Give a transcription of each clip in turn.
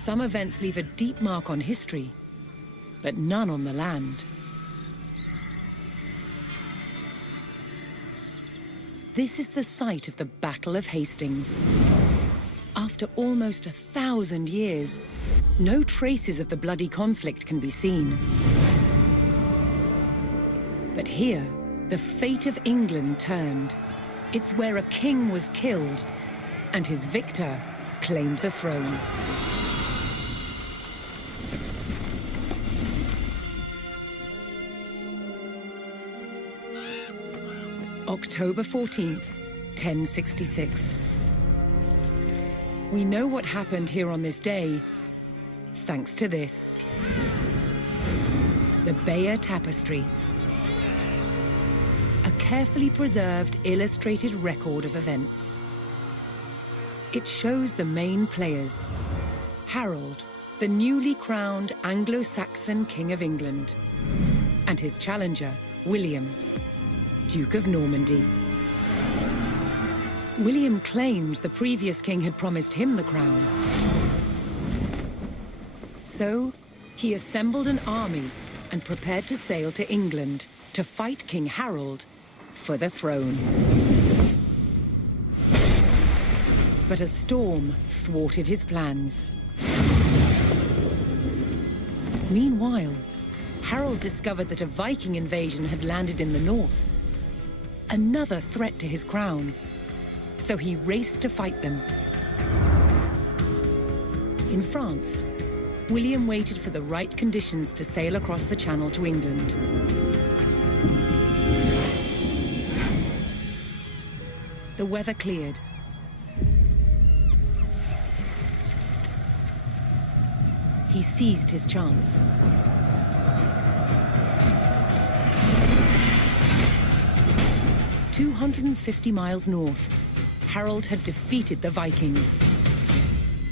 Some events leave a deep mark on history, but none on the land. This is the site of the Battle of Hastings. After almost 1,000 years, no traces of the bloody conflict can be seen. But here, the fate of England turned. It's where a king was killed, and his victor claimed the throne. October 14th, 1066. We know what happened here on this day, thanks to this. The Bayeux Tapestry. A carefully preserved, illustrated record of events. It shows the main players. Harold, the newly crowned Anglo-Saxon King of England, and his challenger, William, Duke of Normandy. William claimed the previous king had promised him the crown. So, he assembled an army and prepared to sail to England to fight King Harold for the throne. But a storm thwarted his plans. Meanwhile, Harold discovered that a Viking invasion had landed in the north. Another threat to his crown. So he raced to fight them. In France, William waited for the right conditions to sail across the Channel to England. The weather cleared. He seized his chance. "250 miles north, Harold had defeated the Vikings.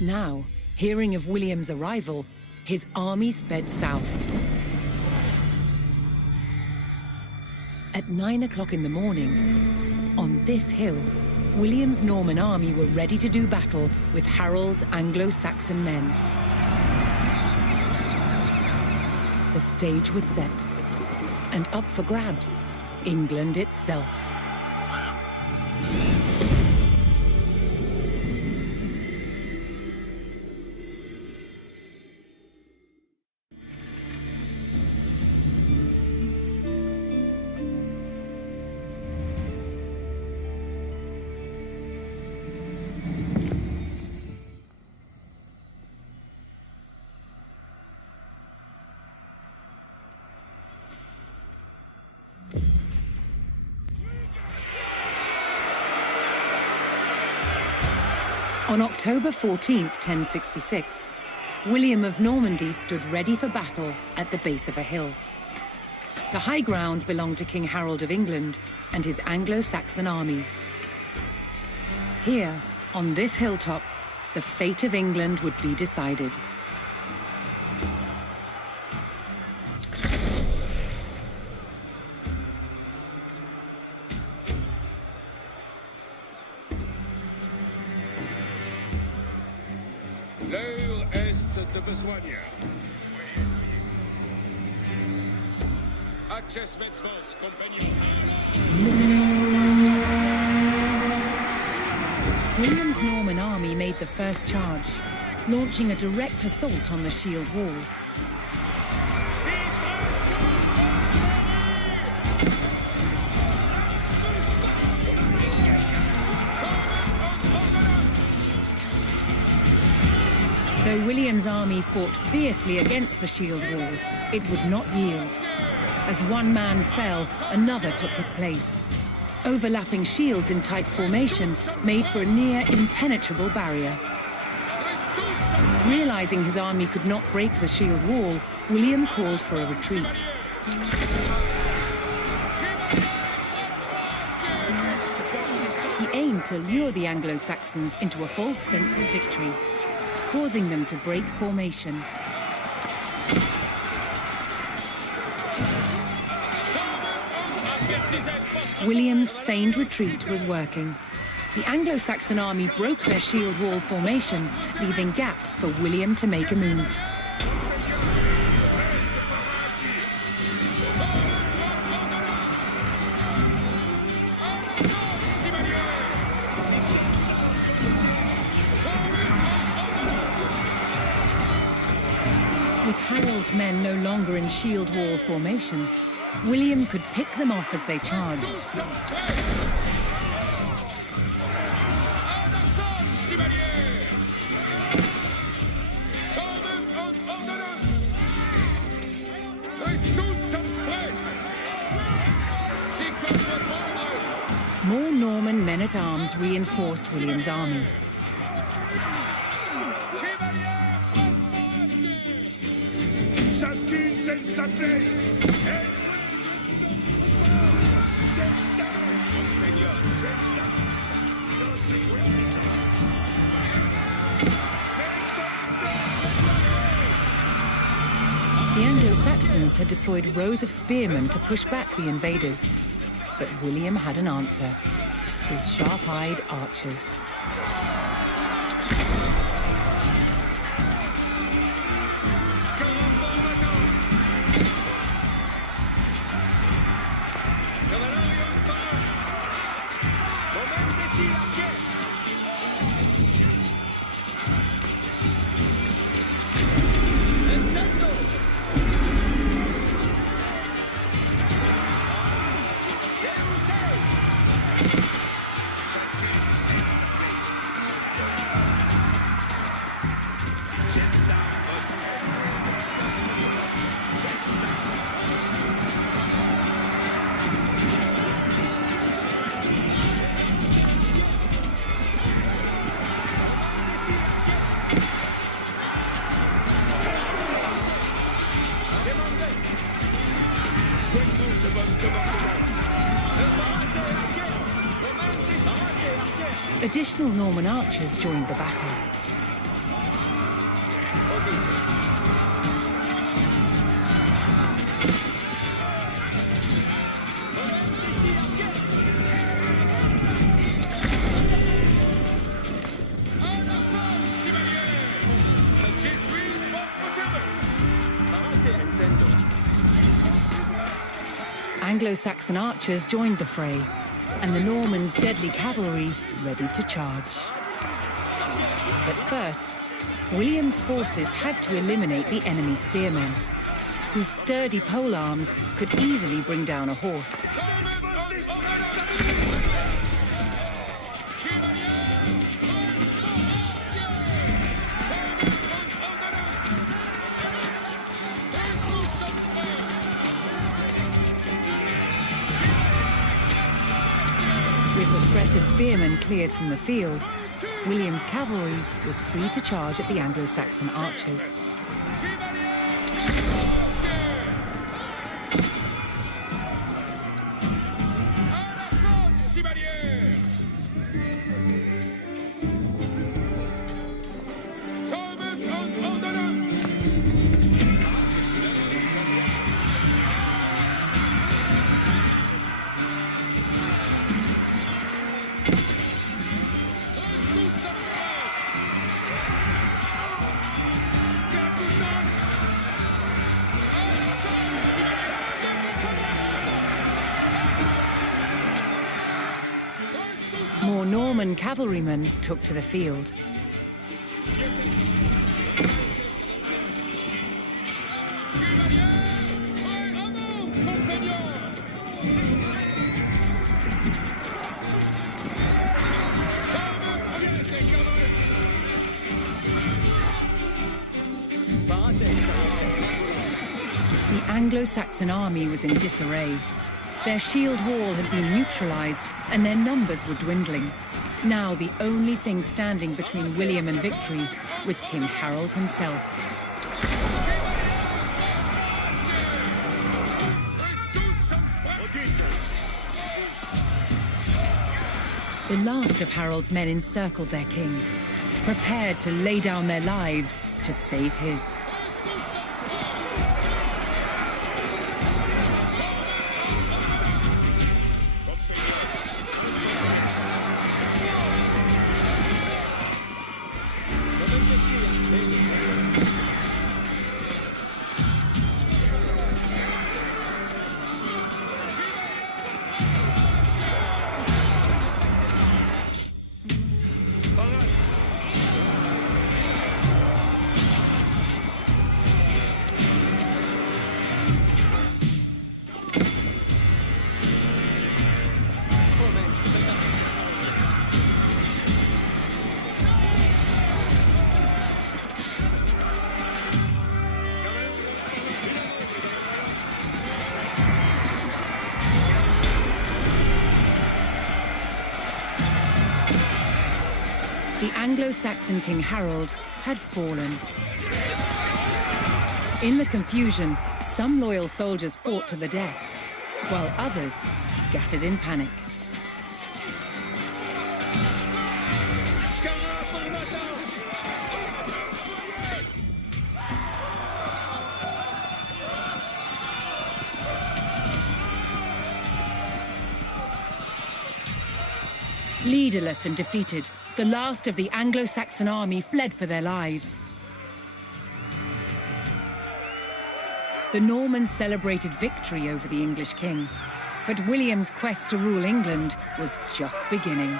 Now, hearing of William's arrival, his army sped south. At 9 o'clock in the morning, on this hill, William's Norman army were ready to do battle with Harold's Anglo-Saxon men. The stage was set, and up for grabs, England itself. On October 14th, 1066, William of Normandy stood ready for battle at the base of a hill. The high ground belonged to King Harold of England and his Anglo-Saxon army. Here, on this hilltop, the fate of England would be decided. William's Norman army made the first charge, launching a direct assault on the shield wall. Though William's army fought fiercely against the shield wall, it would not yield. As one man fell, another took his place. Overlapping shields in tight formation made for a near impenetrable barrier. Realizing his army could not break the shield wall, William called for a retreat. He aimed to lure the Anglo-Saxons into a false sense of victory, causing them to break formation. William's feigned retreat was working. The Anglo-Saxon army broke their shield wall formation, leaving gaps for William to make a move. With Harold's men no longer in shield wall formation, William could pick them off as they charged. More Norman men-at-arms reinforced William's army. The Anglo-Saxons had deployed rows of spearmen to push back the invaders, but William had an answer: his sharp-eyed archers. Additional Norman archers joined the battle. Anglo-Saxon archers joined the fray, and the Normans' deadly cavalry ready to charge. But first, William's forces had to eliminate the enemy spearmen, whose sturdy polearms could easily bring down a horse. With the threat of spearmen cleared from the field, William's cavalry was free to charge at the Anglo-Saxon archers. More Norman cavalrymen took to the field. The Anglo-Saxon army was in disarray. Their shield wall had been neutralized, and their numbers were dwindling. Now the only thing standing between William and victory was King Harold himself. The last of Harold's men encircled their king, prepared to lay down their lives to save his. Anglo-Saxon King Harold had fallen. In the confusion, some loyal soldiers fought to the death, while others scattered in panic. Leaderless and defeated, the last of the Anglo-Saxon army fled for their lives. The Normans celebrated victory over the English king, but William's quest to rule England was just beginning.